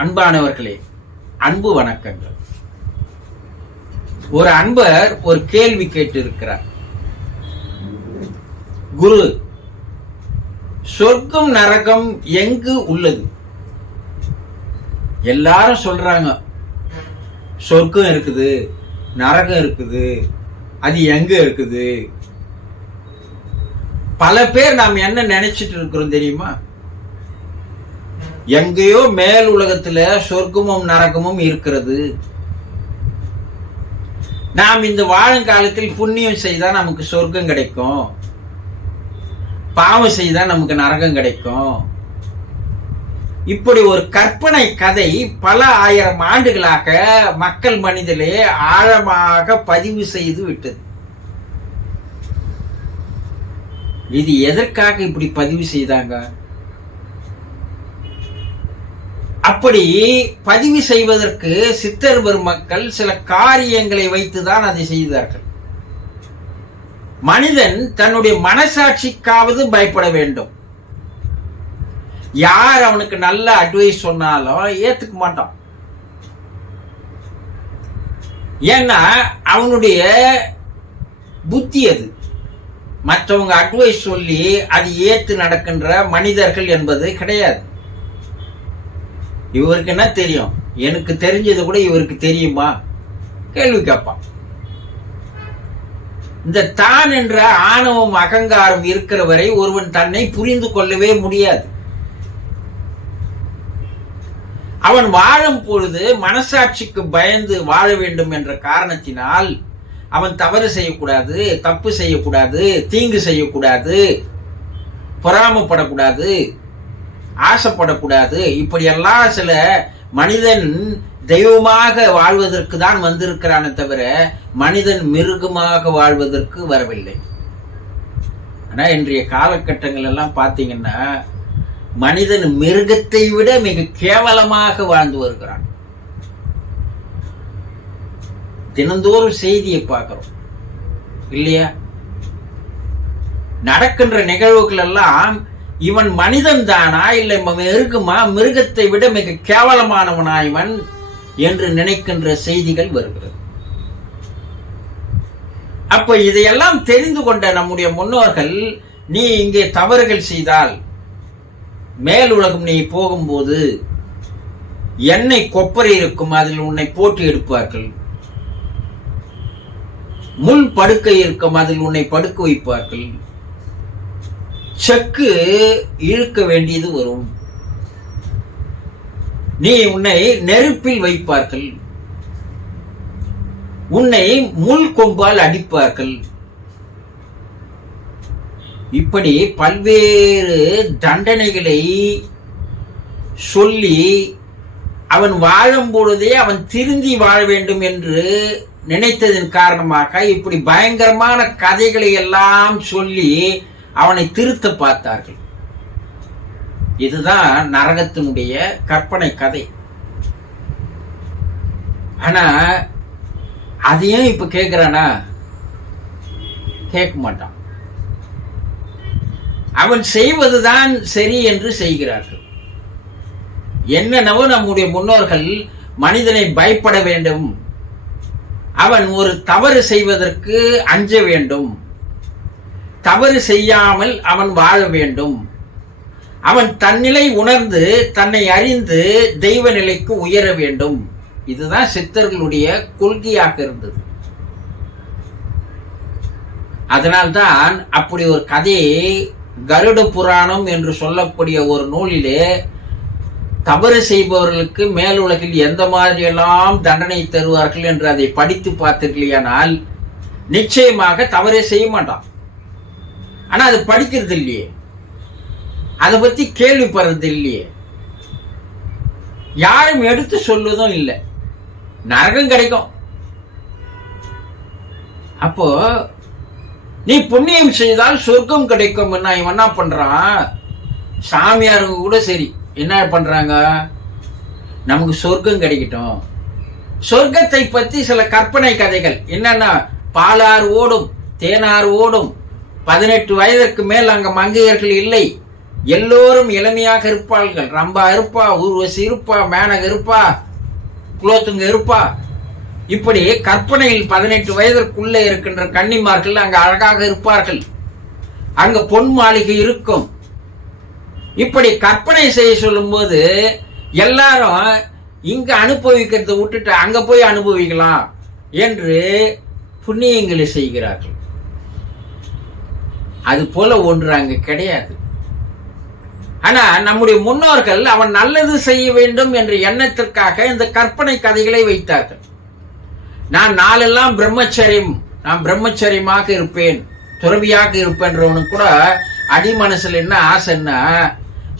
அன்பானவர்களே அன்பு வணக்கங்கள். ஒரு அன்பர் ஒரு கேள்வி கேட்டு இருக்கிறார் குரு சொர்க்கம் நரகம் எங்கு உள்ளது? எல்லாரும் சொல்றாங்க சொர்க்கம் இருக்குது நரகம் இருக்குது அது எங்க இருக்குது? பல பேர் நாம் என்ன நினைச்சிட்டு இருக்கிறோம் தெரியுமா? எங்கேயோ மேல் உலகத்துல சொர்க்கமும் நரகமும் இருக்கிறது. நாம் இந்த வாழங்காலத்தில் புண்ணியம் செய்தா நமக்கு சொர்க்கம் கிடைக்கும். பாவம் செய்தா நமக்கு நரகம் கிடைக்கும். இப்படி ஒரு கற்பனை கதை பல ஆயிரம் ஆண்டுகளாக மக்கள் மனிதலே ஆழமாக பதிவு செய்து விட்டது. இது எதற்காக இப்படி பதிவு செய்தாங்க? அப்படி பதிவு செய்வதற்கு சித்தர் பெருமக்கள் சில காரியங்களை வைத்துதான் அதை செய்தார்கள். மனிதன் தன்னுடைய மனசாட்சிக்காவது பயப்பட வேண்டும். யார் அவனுக்கு நல்ல அட்வைஸ் சொன்னாலும் ஏத்துக்க மாட்டான். ஏன்னா அவனுடைய புத்தி அது. மற்றவங்க அட்வைஸ் சொல்லி அது ஏத்து நடக்கின்ற மனிதர்கள் என்பது கிடையாது. இவருக்கு என்ன தெரியும்? எனக்கு தெரிஞ்சது கூட இவருக்கு தெரியுமா? கேள்வி கேட்பான். இந்த தான் என்ற ஆணவம் அகங்காரம் இருக்கிற வரை ஒருவன் தன்னை புரிந்து கொள்ளவே முடியாது. அவன் வாழும் பொழுது மனசாட்சிக்கு பயந்து வாழ வேண்டும் என்ற காரணத்தினால் அவன் தவறு செய்யக்கூடாது தப்பு செய்யக்கூடாது தீங்கு செய்யக்கூடாது பொறாமப்படக்கூடாது. ஆசைப்படக்கூடாது. இப்படியெல்லாம் சில மனிதன் தெய்வமாக வாழ்வதற்கு தான் வந்திருக்கிறானே தவிர மனிதன் மிருகமாக வாழ்வதற்கு வரவில்லை. ஆனா இன்றைய காலகட்டங்கள் எல்லாம் பார்த்தீங்கன்னா மனிதன் மிருகத்தை விட மிக கேவலமாக வாழ்ந்து வருகிறான். தினந்தோறும் செய்தியை பார்க்கிறோம். இல்லையா? நடக்கின்ற நிகழ்வுகள் எல்லாம் இவன் மனிதன் தானா? இல்லை மிருகுமா? மிருகத்தை விட மிக கேவலமானவனா இவன் என்று நினைக்கின்ற செய்திகள் வருகிறது. அப்ப இதையெல்லாம் தெரிந்து கொண்ட நம்முடைய முன்னோர்கள் நீ இங்கே தவறுகள் செய்தால் மேல் உலகம் நீ போகும்போது எண்ணெய் கொப்பரை இருக்கும் அதில் உன்னை போட்டி எடுப்பார்கள். முள் படுக்கை இருக்கும் அதில் உன்னை படுக்க வைப்பார்கள். செக்கு இழுக்க வேண்டியது வரும். நீ உன்னை நெருப்பில் வைப்பார்கள். உன்னை முள் கொம்பால் அடிப்பார்கள். இப்படி பல்வேறு தண்டனைகளை சொல்லி அவன் வாழும் பொழுதே அவன் திருந்தி வாழ வேண்டும் என்று நினைத்ததன் காரணமாக இப்படி பயங்கரமான கதைகளை எல்லாம் சொல்லி அவனை திருத்த பார்த்தார்கள். இதுதான் நரகத்தினுடைய கற்பனை கதை. ஆனா அதையும் இப்ப கேட்கிறானா கேட்க மாட்டான். அவன் செய்வதுதான் சரி என்று செய்கிறார்கள். என்னென்னவோ நம்முடைய முன்னோர்கள் மனிதனை பயப்பட வேண்டும். அவன் ஒரு தவறு செய்வதற்கு அஞ்ச வேண்டும். தவறு செய்யாமல் அவன் வாழ வேண்டும். அவன் தன்னிலை உணர்ந்து தன்னை அறிந்து தெய்வ நிலைக்கு உயர வேண்டும். இதுதான் சித்தர்களுடைய கொள்கையாக இருந்தது. அதனால்தான் அப்படி ஒரு கதையை கருட புராணம் என்று சொல்லக்கூடிய ஒரு நூலிலே தவறு செய்பவர்களுக்கு மேலுலகில் எந்த மாதிரியெல்லாம் தண்டனை தருவார்கள் என்று அதை படித்து பார்த்தீர்களேயானால் நிச்சயமாக தவறே செய்ய மாட்டான். ஆனால் அது படிக்கிறது இல்லையே. அதை பற்றி கேள்விப்படுறது இல்லையே. யாரும் எடுத்து சொல்லுவதும் இல்லை. நரகம் கிடைக்கும். அப்போ நீ புண்ணியம் செய்தால் சொர்க்கம் கிடைக்கும் என்ன இவன் என்ன பண்றான்? சாமியாருங்க கூட சரி. என்ன பண்றாங்க? நமக்கு சொர்க்கம் கிடைக்கட்டும். சொர்க்கத்தை பற்றி சில கற்பனை கதைகள். என்னன்னா பாலாறு ஓடும் தேனாறு ஓடும் பதினெட்டு வயதிற்கு மேல் அங்க மங்கையர்கள் இல்லை. எல்லோரும் இளமையாக இருப்பார்கள். ரம்பா இருப்பா ஊர்வசி இருப்பா மேனக இருப்பா குலோத்துங்க இருப்பா. இப்படி கற்பனையில் பதினெட்டு வயதிற்குள்ளே இருக்கின்ற கன்னிமார்கள் அங்க அழகாக இருப்பார்கள். அங்க பொன் மாளிகை இருக்கும். இப்படி கற்பனை செய்ய சொல்லும்போது எல்லாரும் இங்க அனுபவிக்கிறதை விட்டுட்டு அங்க போய் அனுபவிக்கலாம் என்று புண்ணியங்களை செய்கிறார்கள். அது போல ஒன்று அங்கு கிடையாது. ஆனா நம்முடைய முன்னோர்கள் அவன் நல்லது செய்ய வேண்டும் என்ற எண்ணத்திற்காக இந்த கற்பனை கதைகளை வைத்தார்கள். நான் நாளெல்லாம் பிரம்மச்சரியம் நான் பிரம்மச்சரியமாக இருப்பேன் துறவியாக இருப்பேன்றவனுக்கு கூட அடி மனசுல என்ன ஆசைன்னா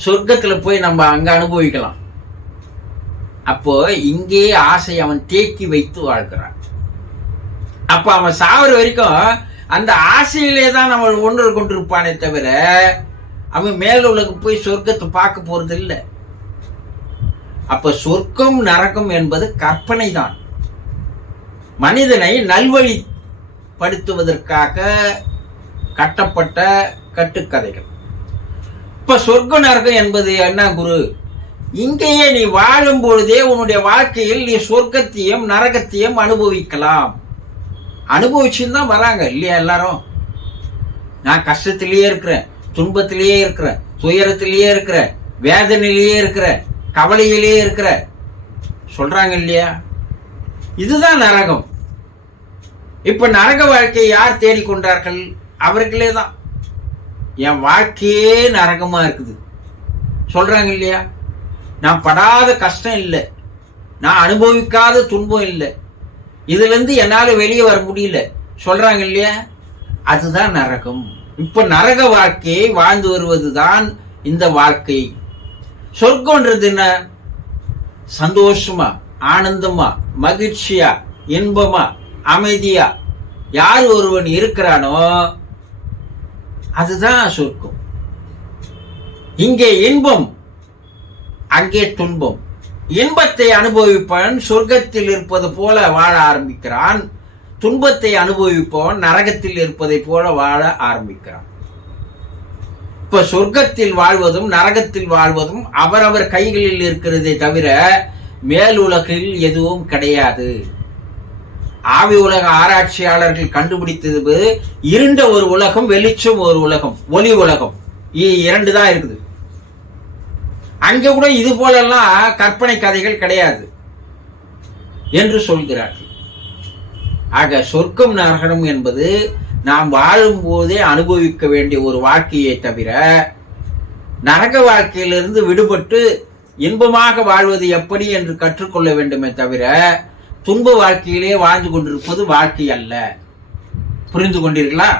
சொர்க்கத்துல போய் நம்ம அங்க அனுபவிக்கலாம். அப்போ இங்கே ஆசை அவன் தேக்கி வைத்து வாழ்கிறான். அப்ப அவன் சாவர வரைக்கும் அந்த ஆசையிலே தான் நம்ம ஒன்று கொண்டிருப்பானே தவிர அவன் மேல் உலகம் போய் சொர்க்கத்தை பார்க்க போறது இல்லை அப்ப சொர்க்கம் நரகம் என்பது கற்பனை தான் மனிதனை நல்வழிப்படுத்துவதற்காக கட்டப்பட்ட கட்டுக்கதைகள். இப்ப சொர்க்க நரகம் என்பது என்ன குரு? இங்கேயே நீ வாழும் பொழுதே உன்னுடைய வாழ்க்கையில் நீ சொர்க்கத்தையும் நரகத்தையும் அனுபவிக்கலாம். அனுபவிச்சுன்னு தான் வராங்க. இல்லையா எல்லாரும்? நான் கஷ்டத்திலேயே இருக்கிறேன் துன்பத்திலேயே இருக்கிறேன் துயரத்திலேயே இருக்கிறேன் வேதனையிலேயே இருக்கிறேன் கவலையிலேயே இருக்கிற சொல்றாங்க இல்லையா? இதுதான் நரகம். இப்ப நரக வாழ்க்கையை யார் தேடிக்கொண்டார்கள் அவர்களே தான். என் வாழ்க்கையே நரகமா இருக்குது. சொல்றாங்க இல்லையா? நான் படாத கஷ்டம் இல்லை. நான் அனுபவிக்காத துன்பம் இல்லை. இதுலேருந்து என்னால் வெளியே வர முடியல. சொல்கிறாங்க இல்லையா? அதுதான் நரகம். இப்போ நரக வாழ்க்கையை வாழ்ந்து வருவது தான் இந்த வாழ்க்கை. சொர்க்கன்றது என்ன? சந்தோஷமா ஆனந்தமா மகிழ்ச்சியா இன்பமா அமைதியா யார் ஒருவன் இருக்கிறானோ அதுதான் சொர்க்கம் இங்கே இன்பம் அங்கே துன்பம். இன்பத்தை அனுபவிப்பவன் சொர்க்கத்தில் இருப்பது போல வாழ ஆரம்பிக்கிறான். துன்பத்தை அனுபவிப்பவன் நரகத்தில் இருப்பதை போல வாழ ஆரம்பிக்கிறான். இப்ப சொர்க்கத்தில் வாழ்வதும் நரகத்தில் வாழ்வதும் அவரவர் கைகளில் இருக்கிறதே தவிர மேல் உலகில் எதுவும் கிடையாது. ஆவி உலக ஆராய்ச்சியாளர்கள் கண்டுபிடித்தது இருண்ட ஒரு உலகம் வெளிச்சம் ஒரு உலகம் ஒலி உலகம். இ- இரண்டு தான் இருக்குது. அங்க கூட இது போலெல்லாம் கற்பனை கதைகள் கிடையாது என்று சொல்கிறார்கள். ஆக சொர்க்கம் நரகணம் என்பது நாம் வாழும்போதே அனுபவிக்க வேண்டிய ஒரு வாழ்க்கையை தவிர நரக வாழ்க்கையிலிருந்து விடுபட்டு இன்பமாக வாழ்வது எப்படி என்று கற்றுக்கொள்ள வேண்டுமே தவிர துன்ப வாழ்க்கையிலே வாழ்ந்து கொண்டிருப்பது வாழ்க்கை அல்ல. புரிந்து கொண்டீர்களா?